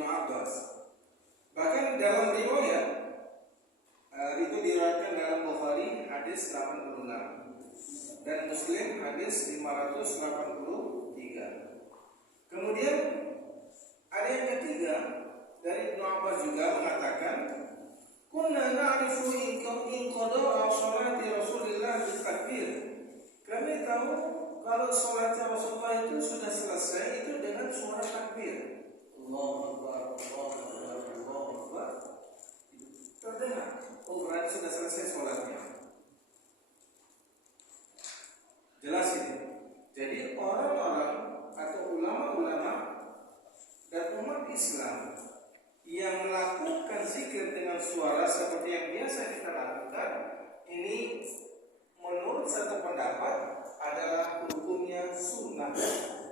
Ibnu Abbas. Bahkan dalam riwayat itu diriwayatkan dalam Bukhari hadis 86 dan Muslim hadis 583. Kemudian ada yang ketiga dari Ibnu Abbas juga mengatakan, kunna na'rifu in qada'a sholati Rasulillah bil takbir. Kami tahu kalau sholatnya Rasulullah itu sudah selesai itu dengan suara takbir. Allahu Akbar, Allahu Akbar, Allahu Akbar. Terdengar, oh berarti sudah selesai sholatnya. Jelas ini. Jadi orang-orang atau ulama-ulama dan umat Islam yang melakukan zikir dengan suara seperti yang biasa kita lakukan, ini menurut satu pendapat adalah hukumnya sunnah,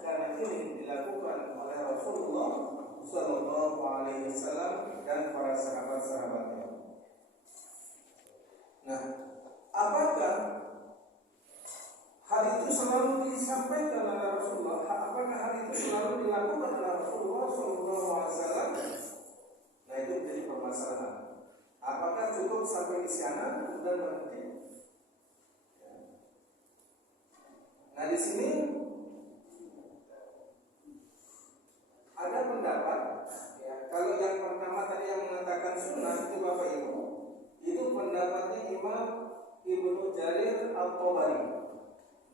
karena ini dilakukan oleh Rasulullah Sallallahu Alaihi Wasallam dan para sahabat-sahabatnya. Nah, apakah hal itu selalu disampaikan oleh Rasulullah? Apakah hal itu selalu dilakukan oleh Rasulullah Sallallahu Alaihi Wasallam? Nah, itu jadi permasalahan. Apakah cukup sampai di sana dan berhenti? Nah, di sini ada pendapat. Ya, kalau yang pertama tadi yang mengatakan sunnah itu Bapak Ibu, itu pendapatnya Imam Ibnu Jarir At-Tabari.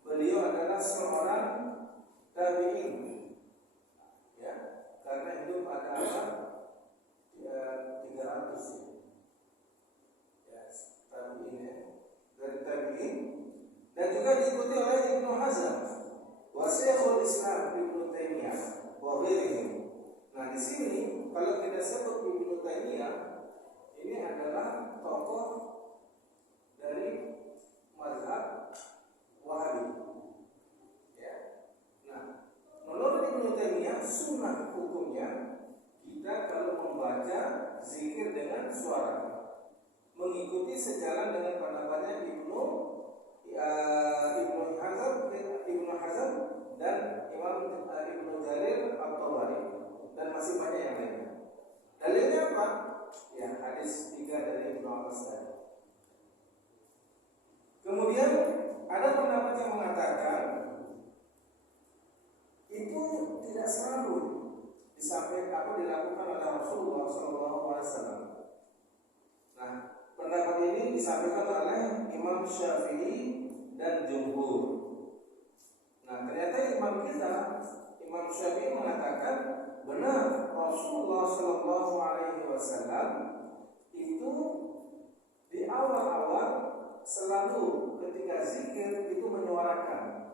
Beliau adalah seorang tabi'in, ya, karena hidup pada abad 300 ya, tabi'in ya, dari tabi'in, dan juga diikuti oleh Ibnu Hazm wa Syekhul Islam Ibnu Taimiyah wa ghairihi. Nah, di sini kalau kita sebut Ibnu Taimiyah, ini adalah tokoh dari mazhab Wahabi. Ya. Nah, menurut Ibnu Taimiyah, sunnah hukumnya kita kalau membaca zikir dengan suara, mengikuti sejalan dengan pendapatnya Ibnu Hazm dan Imam Ibnu Jarir At-Tabari, dan masih banyak yang lainnya. Dalilnya apa? Ya, hadis 3 dari Ibnu Abbas tadi. Kemudian ada pendapat yang mengatakan itu tidak selalu disampaikan dilakukan oleh Rasulullah SAW. Nah, pendapat ini disampaikan oleh Imam Syafi'i dan Jumhur. Nah, ternyata Imam Syafi'i mengatakan benar, Rasulullah SAW itu di awal-awal selalu ketika zikir itu menyuarakan.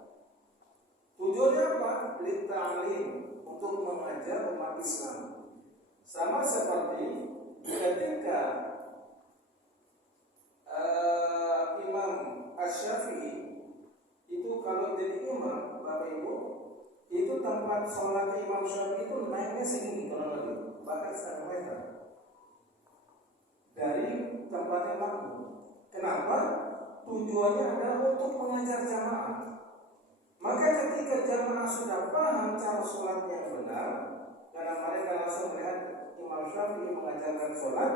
Tujuannya apa? Litta'lim, untuk mengajar umat Islam. Sama seperti ketika Imam Asy-Syafi'i itu kalau jadi imam, Bapak Ibu, itu tempat sholat Imam Syafi'i itu naiknya segini kurang lebih, bahkan setengah meter dari tempatnya makmum. Kenapa? Tujuannya adalah untuk mengajar jamaah. Maka ketika jamaah sudah paham cara sholat yang benar, karena mereka langsung melihat Imam Syafi'i mengajarkan sholat,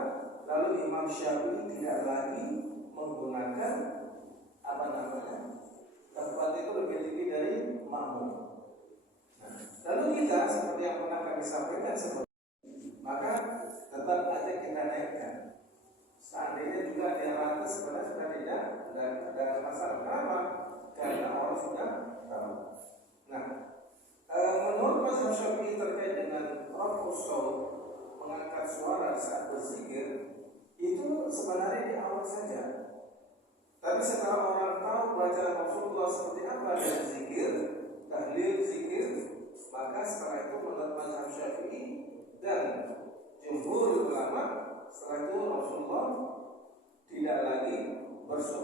lalu Imam Syafi'i tidak lagi menggunakan tempat itu lebih tinggi dari makmum. Nah, lalu kita seperti yang pernah kami sampaikan maka tetap aja kita naikkan. Seandainya juga ada rata sebenarnya sudah tidak ada masalah. Kenapa? Karena orang sudah tahu. Nah, menurut mazhab Syafi'i terkait dengan raf'us shaut, mengangkat suara saat berzikir, itu sebenarnya di awal saja. Tapi setelah orang tahu bacaan Rasulullah seperti apa dari zikir, tahlil zikir, maka setelah itu menurut mazhab Syafi'i dan jumhur ulama, setelah itu Rasulullah tidak lagi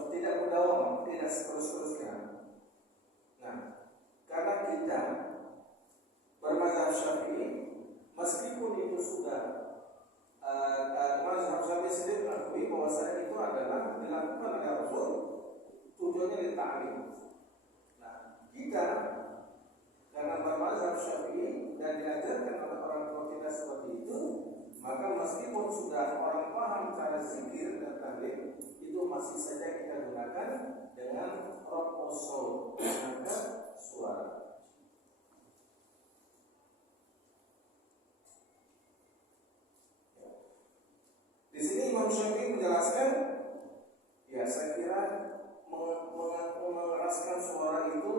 tidak mendawam, tidak seterus-terusnya. Nah, karena kita bermazhab Syafi'i, meskipun itu sudah mazhab Syafi'i sendiri mengakui bahwasanya itu adalah dilakukan oleh Rasul, tujuannya dita'lim. Nah, kita karena bermazhab Syafi'i dan diajarkan oleh orang tua kita seperti itu, dalam cara zikir dan tahlil itu masih saja kita gunakan dengan raf'us shaut, mengangkat suara. Di sini Imam Syafi'i menjelaskan, ya saya kira mengeraskan suara itu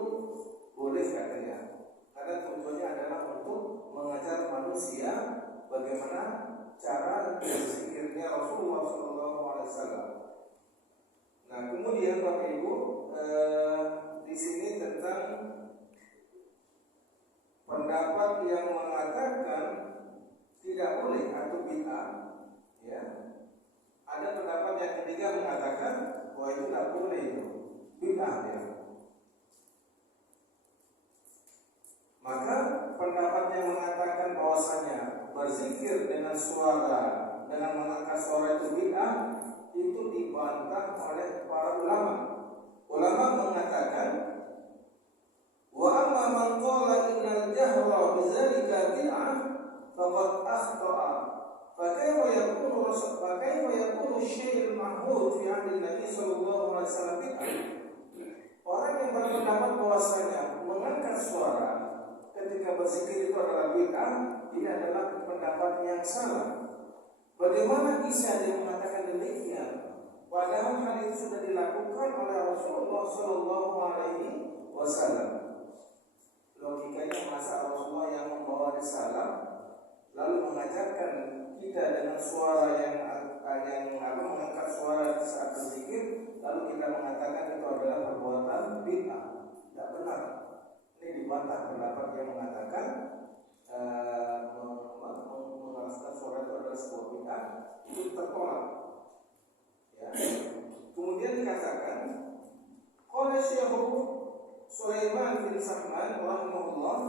boleh katanya, karena tujuannya adalah untuk mengajar manusia bagaimana cara berzikirnya Rasulullah SAW. Nah, kemudian Bapak Ibu, di sini tentang pendapat yang mengatakan tidak boleh atau bid'ah, ya. Ada pendapat yang ketiga mengatakan bahwa itu tidak boleh, itu bid'ah, ya. Maka pendapat yang mengatakan bahwasanya berzikir dengan suara, dengan mengangkat suara itu bid'ah, itu dibantah oleh para ulama. Ulama mengatakan, wa amma man qala innal jahra bidzalika bid'ah faqad akhta'a. Fakaifa yakunu syai'ul mahmud fi 'ahdi Nabi sallallahu alaihi wasallam bid'ah? Orang yang berpendapat bahwasanya mengangkat suara ketika berzikir itu adalah bid'ah, ini adalah pendapat yang salah. Bagaimana bisa dia mengatakan demikian? Padahal hal itu sudah dilakukan oleh Rasulullah Sallallahu Alaihi Wasallam. Logikanya, masa Rasulullah yang membawa risalah lalu mengajarkan kita dengan suara yang mengangkat suara saat berzikir, lalu kita mengatakan itu adalah perbuatan bid'ah? Tidak benar. Ini dibantah pendapat yang mengatakan mengeraskan suara itu adalah sebuah bid'ah, itu tertolak. Ya. Kemudian dikatakan oleh Syekh Sulaiman bin Sahman rahimahullah,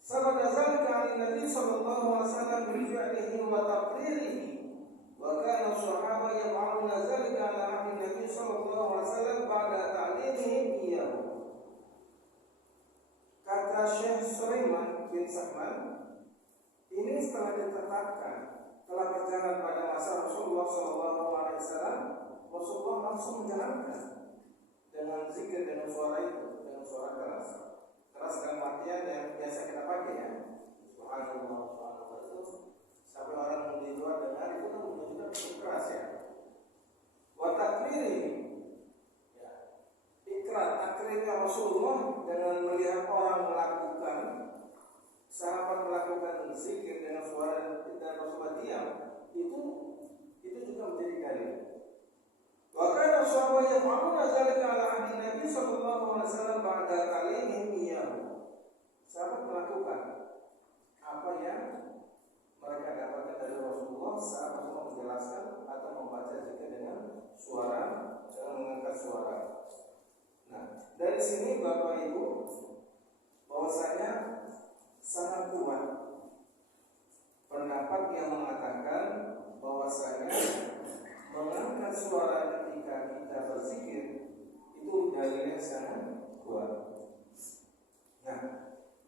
sabada zalika 'ala Nabi sallallahu alaihi wasallam bi fi'lihi wa taqririhi, wa kana as-sahaba yaf'aluna zalika 'ala 'ahdi Nabi sallallahu alaihi wasallam ba'da ta'limihim iyyahu. Kata Syekh Sulaiman bin Sahman, ini setelah ditetapkan, telah berjalan pada masa Rasulullah SAW, Rasulullah langsung menjalankan dengan zikir, dengan suara itu, dengan suara keras. Keras dan artian yang biasa kita pakai, ya. Subhanallah, subhanallah itu sampai orang di luar dengar itu kan menunjukkan cukup keras, ya. Wa takbiri, ya. Ikrar, akhirnya Rasulullah dengan melihat orang melakukan, sahabat melakukan zikir dengan suara dan Rasulullah diam, itu juga menjadi dalil. Wa kana sahabat yaf'aluna dzalika 'ala 'ahdi Nabi sallallahu alaihi wasallam ba'da ta'limihim iyyahu. Sahabat melakukan apa yang mereka dapatkan dari Rasulullah saat Rasulullah menjelaskan atau membaca zikir dengan suara, dengan mengangkat suara. Nah, dari sini Bapak Ibu, bahwasanya sangat kuat pendapat yang mengatakan bahwasanya mengangkat suara ketika kita berzikir itu dalilnya sangat kuat. Nah,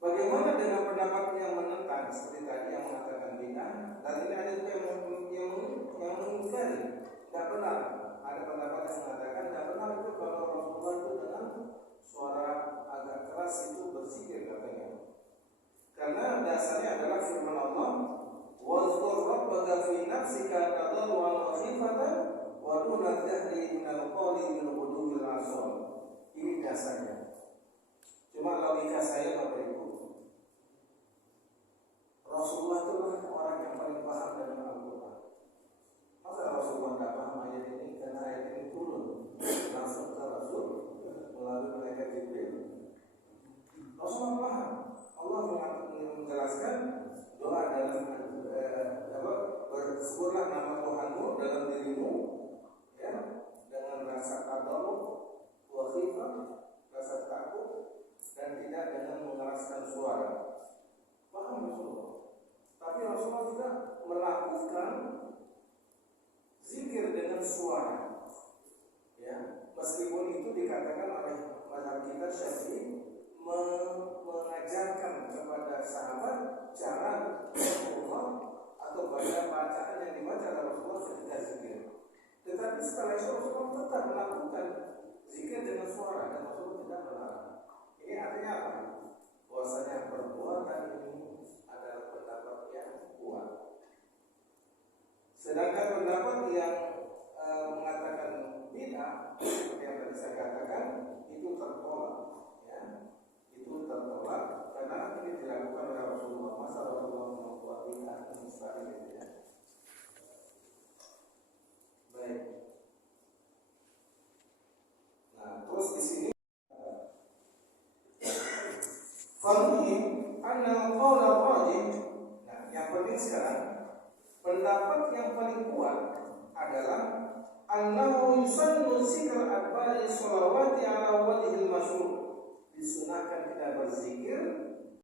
bagaimana dengan pendapat yang menentang seperti tadi yang mengatakan bid'ah? Dan ini ada juga yang mengingkari, tidak benar. Ada pendapat yang mengatakan tidak benar itu kalau Rasulullah itu dengan suara agak keras itu berzikir, katanya. Karena dasarnya adalah firman Allah, wazkur rabbaka fi nafsika tadarruan wa khifatan wa duna jahri minal qawli bil ghuduwil asal. Ini dasarnya. Cuma logika saya Bapak Ibu, Rasulullah itu orang yang paling paham dengan Al-Quran. Masa Rasulullah tidak paham ayat ini? Karena ayat ini turun langsung ke Rasul melalui malaikat Jibril. Rasulullah paham. Allah menjelaskan doa dalam bersebutlah nama Tuhanmu dalam dirimu, ya, dengan rasa tadarruk wa khifah, rasa takut, dan tidak dengan mengeraskan suara. Paham Rasulullah. Tapi Rasulullah juga melakukan zikir dengan suara, ya, meskipun itu dikatakan oleh mazhab kita Syafi'i mengajarkan kepada sahabat cara Rasulullah atau baca bacaan yang dibaca oleh Rasulullah ketika tapi setelah itu Rasulullah tetap melakukan zikir dengan suara dan Rasulullah tidak melarang. Ini artinya apa? Bahwasanya perbuatan ini adalah pendapat yang kuat. Sedangkan pendapat yang mengatakan bid'ah, seperti yang tadi saya katakan, itu tertolak, ya. Itu tertolak karena ini dilakukan oleh Rasulullah. Masa Rasulullah membuat bid'ah mustahil, ya. Baik. Nah, terus di sini Fahim anna qawla rajih. Nah, yang penting sekarang pendapat yang paling kuat adalah annahu yusannu zikr adbari sholawati ala wajhil masyhur. Disunahkan kita berzikir